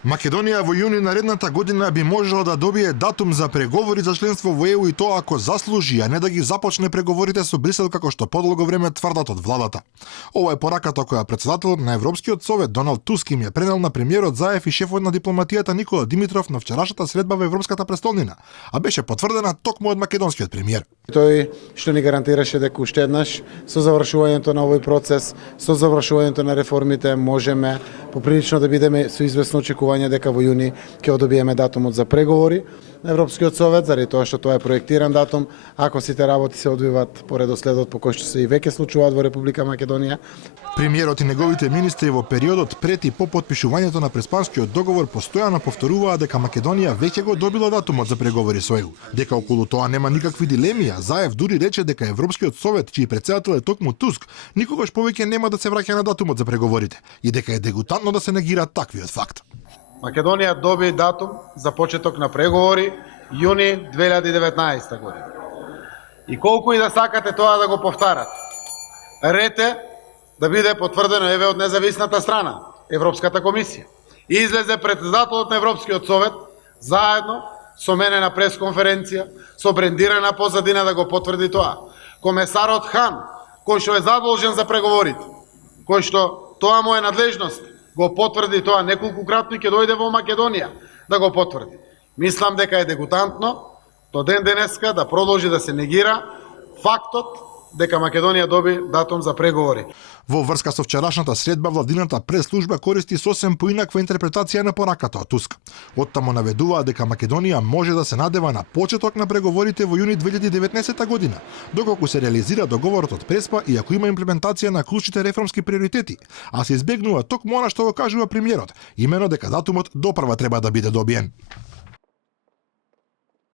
Македонија во јуни наредната година би можела да добие датум за преговори за членство во ЕУ и тоа ако заслужи, а не да ги започне преговорите со Брисел како што подолго време тврдат од владата. Ова е пораката која претседателот на Европскиот совет Доналд Туск им ја пренел на премиерот Заев и шефот на дипломатијата Никола Димитров на вчерашната средба во Европската престолнина, а беше потврдена токму од македонскиот премиер. Тој што ни гарантираше дека уште еднаш со завршувањето на овој процес, со завршувањето на реформите можеме поприлично да бидеме со известно очекување дека во јуни ќе одобиеме датумот за преговори на Европскиот совет, заради тоа што тоа е проектиран датум, ако сите работи се одвиваат по редоследот по кој што се и веќе случуваат во Република Македонија. Премиерот и неговите министри во периодот пред и по потпишувањето на Преспанскиот договор постојано повторуваа дека Македонија веќе го добила датумот за преговори со ЕУ. Дека околу тоа нема никакви дилеми, а Заев дури рече дека Европскиот совет, чиј председател е токму Туск, никогаш повеќе нема да се враќа на датумот за преговорите и дека е дегутантно да се негира таквиот факт. Македонија доби датум за почеток на преговори јуни 2019 година. И колку и да сакате тоа да го повтарат, рете да биде потврдено еве од независната страна, Европската комисија. И излезе председателот на Европскиот совет заедно со мене на пресконференција, со брендирана позадина да го потврди тоа. Комесарот Хан, кој што е задолжен за преговорите, кој што тоа му е надлежност, го потврди тоа неколкукратно и ќе дојде во Македонија да го потврди. Мислам дека е дегутантно до ден денеска да продолжи да се негира фактот дека Македонија доби датум за преговори. Во врска со вчерашната средба, владината прес-служба користи сосем поинаква интерпретација на пораката од Туск. Оттаму наведуваа дека Македонија може да се надева на почеток на преговорите во јуни 2019 година, доколку се реализира договорот од Преспа и ако има имплементација на клучните реформски приоритети, а се избегнува токму она што го кажува премиерот, имено дека датумот допрва треба да биде добиен.